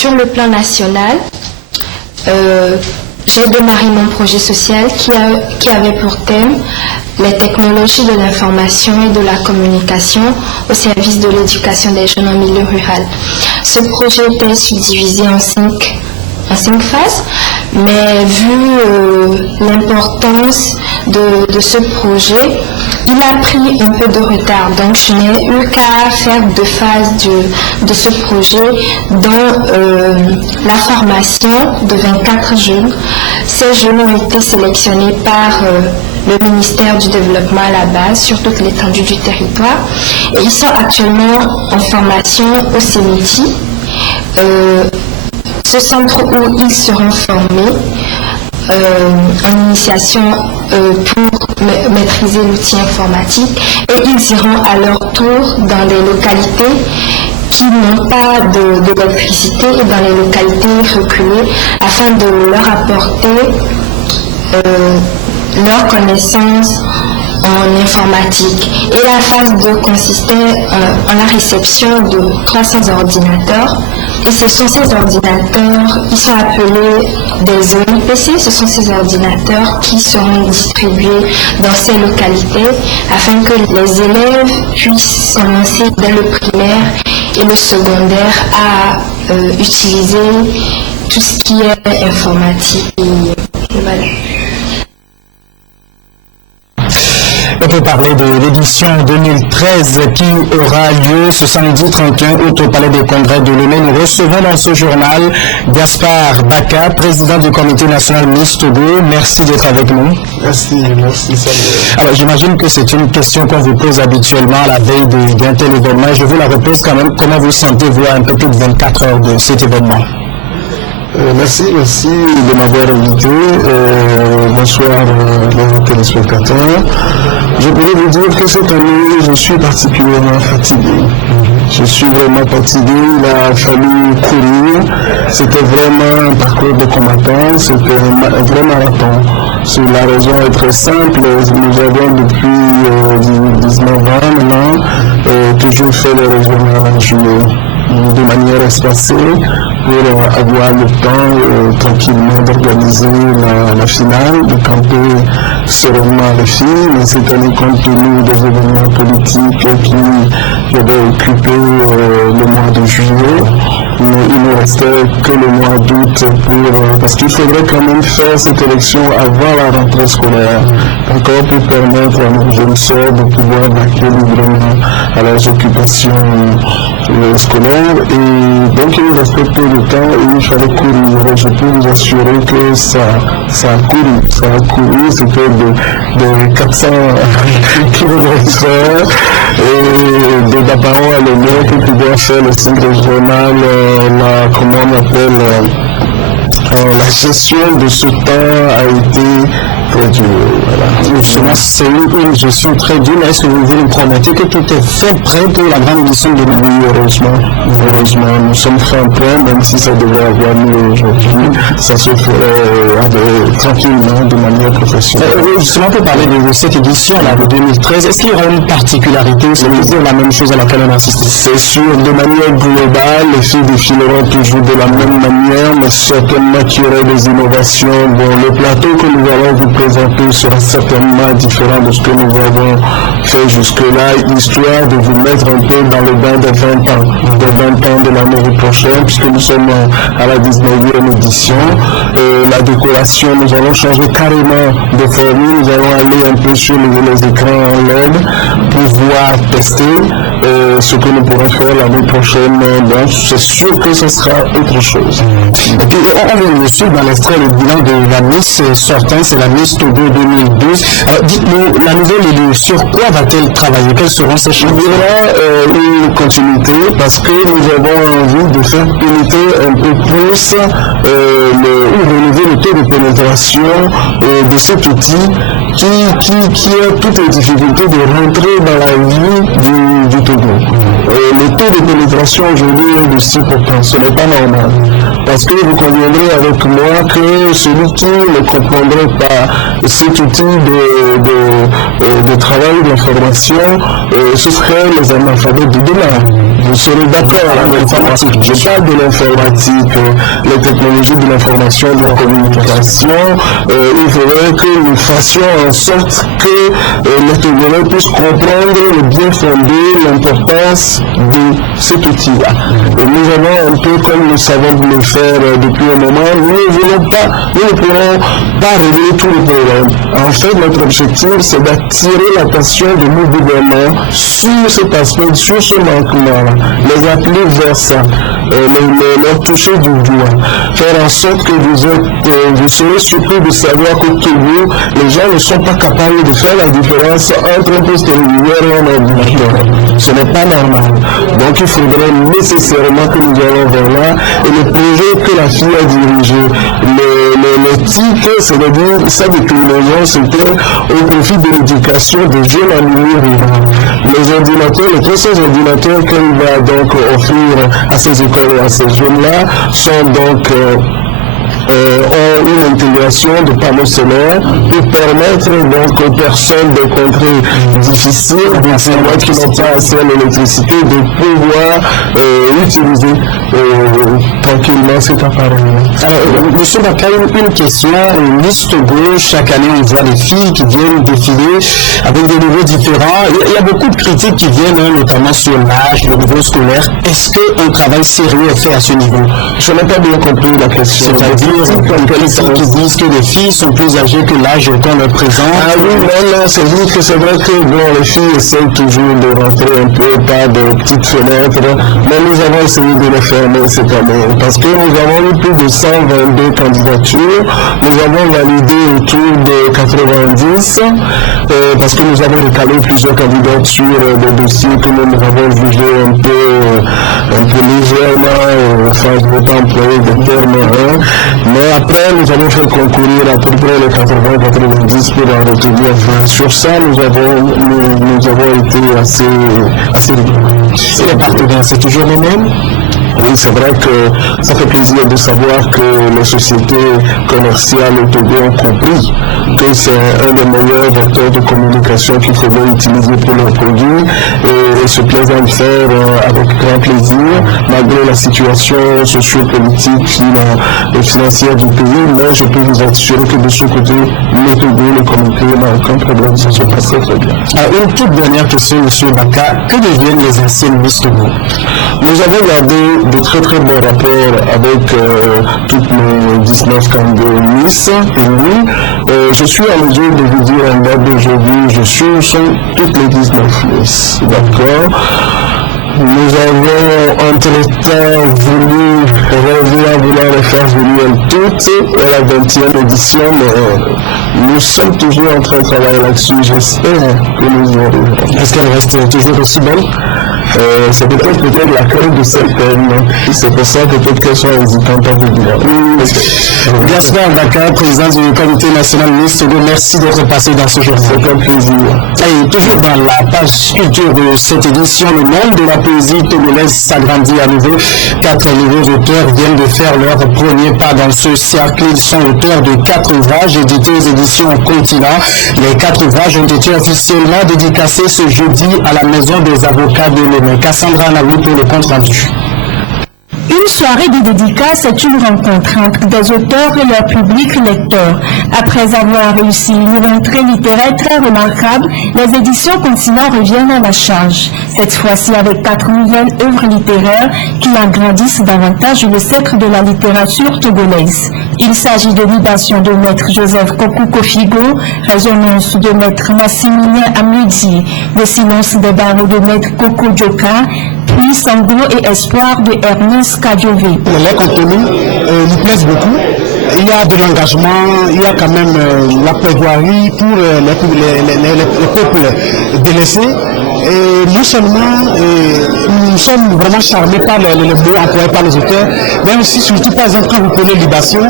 sur le plan national, j'ai démarré mon projet social qui avait pour thème les technologies de l'information et de la communication au service de l'éducation des jeunes en milieu rural. Ce projet était subdivisé en cinq phases, mais vu l'importance de ce projet, il a pris un peu de retard. Donc je n'ai eu qu'à faire 2 phases de ce projet, dont la formation de 24 jeunes. Ces jeunes ont été sélectionnés par le ministère du Développement à la base sur toute l'étendue du territoire, et ils sont actuellement en formation au CEMITI. Ce centre où ils seront formés en initiation pour maîtriser l'outil informatique, et ils iront à leur tour dans les localités qui n'ont pas d'électricité et dans les localités reculées afin de leur apporter leurs connaissances en informatique. Et la phase 2 consistait en la réception de 300 ordinateurs. Et ce sont ces ordinateurs, ils sont appelés des ONPC, ce sont ces ordinateurs qui seront distribués dans ces localités afin que les élèves puissent commencer dès le primaire et le secondaire à utiliser tout ce qui est informatique. Et voilà. On peut parler de l'édition 2013 qui aura lieu ce samedi 31 août au Palais des Congrès de Lomé. Nous recevons dans ce journal Gaspard Baka, président du Comité national Miss Togo. Merci d'être avec nous. Merci, salut. Alors j'imagine que c'est une question qu'on vous pose habituellement à la veille d'un tel événement. Je vous la repose quand même. Comment vous sentez-vous à un peu plus de 24 heures de cet événement? Merci de m'avoir invité. Bonsoir les téléspectateurs. Je pourrais vous dire que cette année, je suis particulièrement fatigué. Je suis vraiment fatigué, il a fallu courir. C'était vraiment un parcours de combattant, c'était un vrai marathon. La raison est très simple, nous avons depuis 19 ans maintenant toujours fait les régionales en juillet de manière espacée pour avoir le temps tranquillement d'organiser la finale, de camper sereinement les filles. Mais cette année, compte tenu des événements politiques qui avaient occupé le mois de juillet, il ne restait que le mois d'août parce qu'il faudrait quand même faire cette élection avant la rentrée scolaire, encore pour permettre à nos jeunes sœurs de pouvoir vaquer librement à leurs occupations scolaires. Et donc il nous restait peu de temps et il fallait courir. Je peux vous assurer que ça a couru, c'était de 400 km/h et de Dabaron à Lomé pour pouvoir faire le centre régional, comment on appelle, la gestion de ce temps a été très dure. Voilà. Justement, c'est une gestion très dure. Est-ce que vous nous promettez que tout est fait prêt pour la grande édition de l'année? Oui, heureusement, nous sommes faits prêts, même si ça devrait avoir lieu aujourd'hui, ça se ferait tranquillement, de manière professionnelle. Justement, pour parler de cette édition-là de 2013, est-ce qu'il y aura une particularité? C'est la même chose à laquelle on assiste? C'est sûr, de manière globale, les filles défileront toujours de la même manière, mais certainement qu'il y aura des innovations. Bon, le plateau que nous allons vous présenter sera certainement différent de ce que nous avons fait jusque-là, histoire de vous mettre un peu dans le bain des 20 ans de l'année prochaine, puisque nous sommes à la 19e édition. La décoration, nous allons changer carrément de formule, nous allons aller un peu sur les écrans en LED pour pouvoir tester ce que nous pourrons faire l'année prochaine. Donc c'est sûr que ce sera autre chose. Et puis on vient de suivre dans l'extrait le bilan de la Miss sortante, c'est la Miss Togo 2012. Alors dites-nous, la nouvelle élue, sur quoi va-t-elle travailler? Quels seront ses changements? Il y aura une continuité parce que nous avons envie de faire pénétrer un peu plus ou relever le taux de pénétration de cet outil qui a toutes les difficultés de rentrer dans la vie du Togo. Le taux de pénétration aujourd'hui est de 6%, ce n'est pas normal. Parce que vous conviendrez avec moi que celui qui ne comprendrait pas cet outil de travail d'information, ce serait les analphabètes de demain. vous serez d'accord avec l'informatique. Je parle de l'informatique, les technologies de l'information, de la communication. Il faudrait que nous fassions en sorte que les Togolais puissent comprendre le bien fondé, l'importance de cet outil-là. Et nous avons un peu, comme nous savons le faire depuis un moment, nous ne pourrons pas régler tous les problèmes. En fait, notre objectif, c'est d'attirer l'attention de nos gouvernements sur cet aspect, sur ce manquement-là, les appeler vers ça, leur toucher du doigt, faire en sorte que vous serez surpris de savoir qu'au Togo, les gens ne sont pas capables de faire la différence entre un poste téléviseur et un ordinateur. Ce n'est pas normal. Donc il faudrait nécessairement que nous allons vers là. Et le projet que la fille a dirigé, le titre, c'est-à-dire sa déclinaison, c'était au profit de l'éducation des jeunes en milieu rural. Les ordinateurs, les 300 ordinateurs qu'elle va donc offrir à ces écoles et à ces jeunes-là sont donc ont une intégration de panneaux solaires pour permettre donc aux personnes de contrées difficiles, qui n'ont pas assez d'électricité, de pouvoir utiliser tranquillement cet appareil. Alors, M. Bakay, une question. Miss Togo, chaque année, on voit des filles qui viennent défiler avec des niveaux différents. Il y a beaucoup de critiques qui viennent, notamment sur l'âge, le niveau scolaire. Est-ce qu'un travail sérieux est fait à ce niveau? Je n'ai pas bien compris la question. C'est-à-dire, quelques qui disent que les filles sont plus âgées que l'âge qu'on leur présente. Ah oui, non, c'est juste que c'est vrai que les filles essaient toujours de rentrer un peu par de petites fenêtres, mais nous avons essayé de les fermer cette année, parce que nous avons eu plus de 122 candidatures, nous avons validé autour de 90, parce que nous avons recalé plusieurs candidats sur des dossiers que nous avons jugés un peu légèrement, enfin je ne vais pas employer des termes, mais après nous avons fait concourir à peu près les 80-90 pour en retenir 20. Sur ça, nous avons été assez rigoureux. C'est les partenaires, c'est toujours les mêmes? Oui, c'est vrai que ça fait plaisir de savoir que les sociétés commerciales au Togo ont compris que c'est un des meilleurs vecteurs de communication qu'il faudrait utiliser pour leurs produits et se plaisent à le faire avec grand plaisir, malgré la situation socio-politique et financière du pays. Mais je peux vous assurer que de ce côté, le Togo, le comité n'a aucun problème, ça se passe très bien. Alors, une toute dernière question, M. Baka. Que deviennent les anciennes Miss Togo? Nous avons gardé de très très bons rapports avec toutes nos 19 candidats Miss élues. Je suis à mesure de vous dire en date d'aujourd'hui, je suis sur toutes les 19 Miss. D'accord? Nous avons entre-temps voulu rêver à vouloir les faire venir toutes à la 20e édition, mais nous sommes toujours en train de travailler là-dessus. J'espère que nous y arriverons. Est-ce qu'elle reste toujours aussi belle? C'est peut-être l'accueil de certaines. C'est pour ça peut-être qu'elles sont hésitantes à vous dire. Gaspard Baka, président du comité national Miss Togo, merci d'être passé dans ce journal. C'est un plaisir. Et toujours dans la page culture de cette édition, le monde de la poésie togolaise s'agrandit à nouveau. 4 nouveaux auteurs viennent de faire leur premier pas dans ce cercle. Ils sont auteurs de 4 ouvrages édités aux éditions Continent. Les 4 ouvrages ont été officiellement dédicacés ce jeudi à la Maison des avocats de Lomé. Cassandra Naoui pour le compte rendu. Une soirée de dédicace est une rencontre entre des auteurs et leur public lecteur. Après avoir réussi une rentrée littéraire très remarquable, les éditions Continent reviennent à la charge. Cette fois-ci avec 4 nouvelles œuvres littéraires qui agrandissent davantage le spectre de la littérature togolaise. Il s'agit de Libation de maître Joseph Kokou Kofigo, Résonance de maître Massimilien Amudi, Le silence des barreaux de maître Koko Djoka, puis Sanglo et Espoir de Ernest Kadjové. Les contenus nous plaisent beaucoup. Il y a de l'engagement, il y a quand même la plaidoirie pour les peuples délaissés. Et non seulement nous sommes vraiment charmés par les mots employés par les auteurs, mais aussi surtout par exemple quand vous prenez Libation,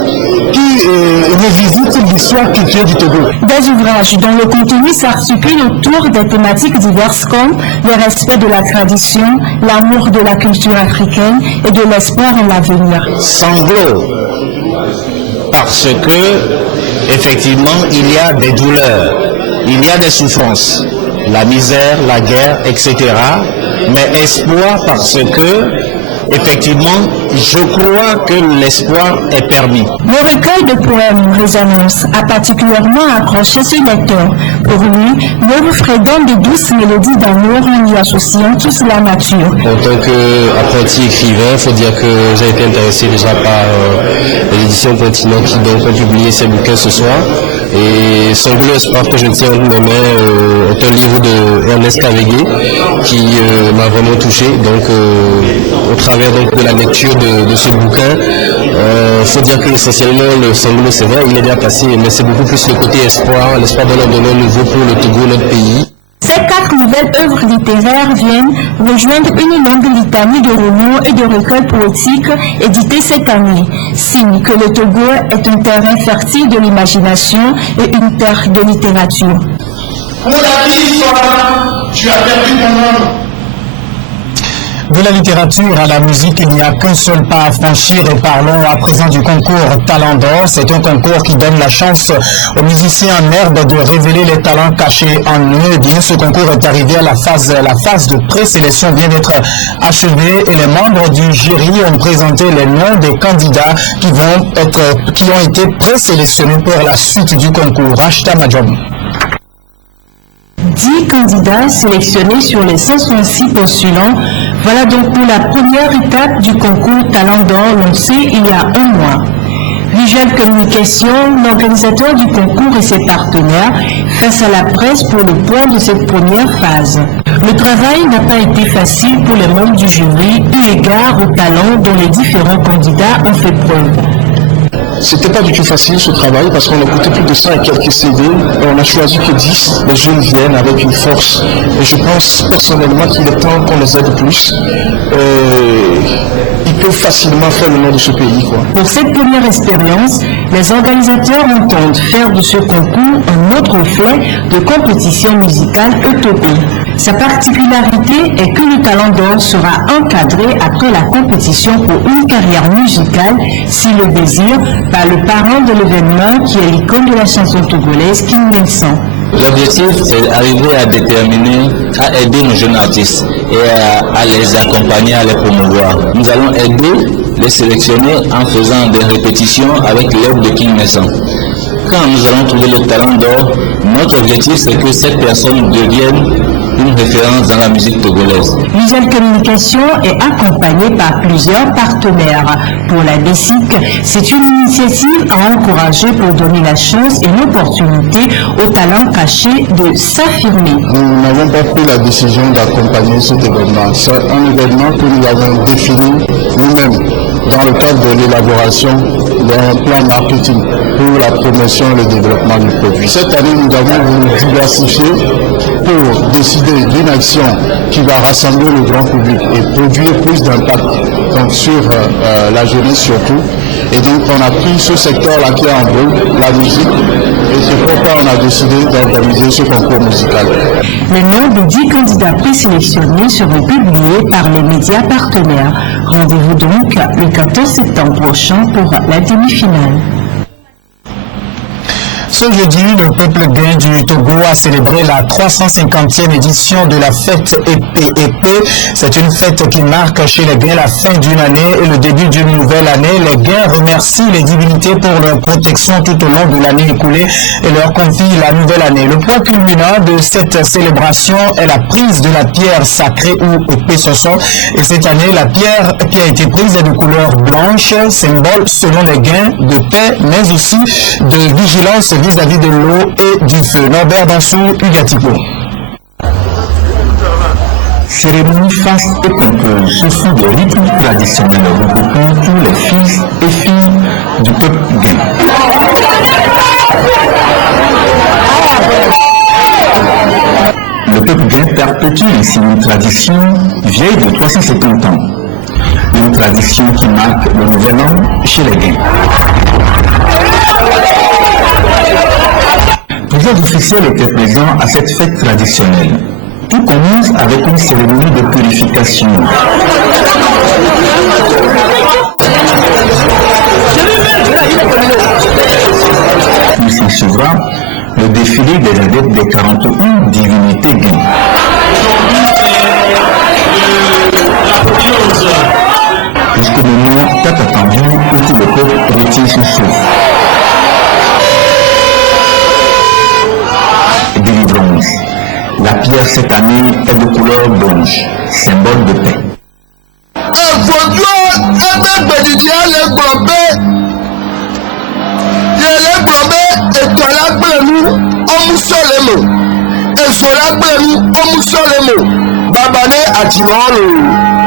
qui revisite l'histoire culturelle du Togo. Des ouvrages dont le contenu s'articule autour des thématiques diverses comme le respect de la tradition, l'amour de la culture africaine et de l'espoir en l'avenir. Sanglots, parce que effectivement il y a des douleurs, il y a des souffrances, la misère, la guerre, etc. mais espoir parce que effectivement, je crois que l'espoir est permis. Le recueil de poèmes Résonance a particulièrement accroché ce lecteur. Pour lui, l'œuvre fredonne de douces mélodies d'amour en y associant toute la nature. En tant qu'apprenti écrivain, il faut dire que j'ai été intéressé déjà par l'édition Continent qui donc a publié ses bouquins ce soir. Et Sanglot Espoir que je tiens entre mes mains est un livre de Ernest Cavegui qui m'a vraiment touché. Donc au travers donc, de la lecture de ce bouquin, faut dire qu'essentiellement le Sanglot, c'est vrai, il est bien passé, mais c'est beaucoup plus le côté espoir, l'espoir d'un lendemain nouveau pour le Togo, notre pays. Ces 4 nouvelles œuvres littéraires viennent rejoindre une longue litanie de romans et de recueils poétiques édités cette année, signe que le Togo est un terrain fertile de l'imagination et une terre de littérature. Pour la vie, tu as perdu ton nom. De la littérature à la musique, il n'y a qu'un seul pas à franchir et parlons à présent du concours Talent d'Or. C'est un concours qui donne la chance aux musiciens en herbe de révéler les talents cachés en eux. Et bien, ce concours est arrivé à la phase de présélection vient d'être achevée et les membres du jury ont présenté les noms des candidats qui ont été présélectionnés pour la suite du concours. Rachta Madjom. 10 candidats sélectionnés sur les 506 postulants. Voilà donc pour la première étape du concours Talent d'Or lancé il y a un mois. Visual Communication, l'organisateur du concours et ses partenaires, face à la presse pour le point de cette première phase. Le travail n'a pas été facile pour les membres du jury, eu égard aux talents dont les différents candidats ont fait preuve. C'était pas du tout facile ce travail parce qu'on a écouté plus de 100 et quelques CD et on a choisi que 10. Les jeunes viennent avec une force et je pense personnellement qu'il est temps qu'on les aide plus. Ils peuvent facilement faire le nom de ce pays, quoi. Pour cette première expérience, les organisateurs entendent faire de ce concours un autre reflet de compétition musicale au Togo. Sa particularité est que le Talent d'Or sera encadré après la compétition pour une carrière musicale, s'il le désire, par le parrain de l'événement qui est l'icône de la chanson togolaise, King Vincent. L'objectif, c'est d'arriver à déterminer, à aider nos jeunes artistes et à les accompagner, à les promouvoir. Nous allons aider les sélectionner en faisant des répétitions avec l'aide de King Vincent. Quand nous allons trouver le Talent d'Or, notre objectif, c'est que cette personne devienne une référence dans la musique togolaise. Visual Communication est accompagnée par plusieurs partenaires. Pour la BESIC, c'est une initiative à encourager pour donner la chance et l'opportunité aux talents cachés de s'affirmer. Nous n'avons pas pris la décision d'accompagner cet événement. C'est un événement que nous avons défini nous-mêmes dans le cadre de l'élaboration d'un plan marketing pour la promotion et le développement du produit. Cette année, nous avons voulu diversifier pour décider d'une action qui va rassembler le grand public et produire plus d'impact donc sur la jeunesse surtout. Et donc on a pris ce secteur-là qui est en vogue, la musique, et c'est pourquoi on a décidé d'organiser ce concours musical. Les noms des 10 candidats présélectionnés seront publiés par les médias partenaires. Rendez-vous donc le 14 septembre prochain pour la demi-finale. Ce jeudi, le peuple gain du Togo a célébré la 350e édition de la fête Épée. C'est une fête qui marque chez les Gains la fin d'une année et le début d'une nouvelle année. Les Gains remercient les divinités pour leur protection tout au long de l'année écoulée et leur confient la nouvelle année. Le point culminant de cette célébration est la prise de la pierre sacrée ou Épée Soso. Et cette année, la pierre qui a été prise est de couleur blanche, symbole selon les Gains de paix, mais aussi de vigilance vis-à-vis de l'eau et du feu. Norbert Dansou, Ugatipo. Cérémonie, faste et concours, ce sont des rythmes traditionnels regroupant tous les fils et filles du peuple gain. Le peuple gain perpétue ainsi une tradition vieille de 350 ans. Une tradition qui marque le nouvel an chez les Gains. Plusieurs officiels étaient présents à cette fête traditionnelle. Tout commence avec une cérémonie de purification. Puis s'ensuivra le défilé des adeptes des 41 divinités gains. attendu où tout le peuple retire son souffle. Délivrons-nous. La pierre cette année est de couleur blanche, symbole de paix.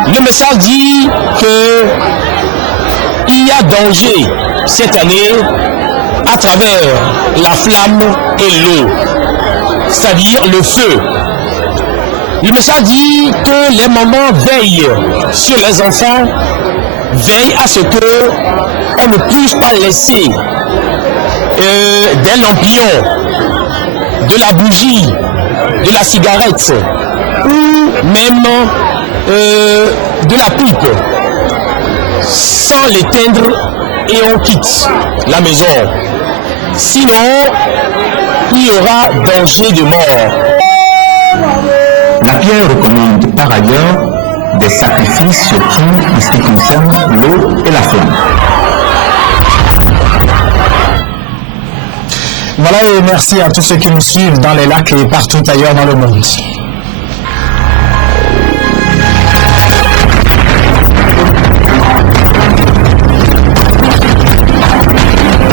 Le message dit que il y a danger cette année à travers la flamme et l'eau, c'est-à-dire le feu. Le message dit que les mamans veillent sur les enfants, veillent à ce que on ne puisse pas laisser des lampions, de la bougie, de la cigarette ou même de la pipe sans l'éteindre et on quitte la maison. Sinon, il y aura danger de mort. La pierre recommande par ailleurs des sacrifices surtout en ce qui concerne l'eau et la flamme. Voilà, et merci à tous ceux qui nous suivent dans les lacs et partout ailleurs dans le monde.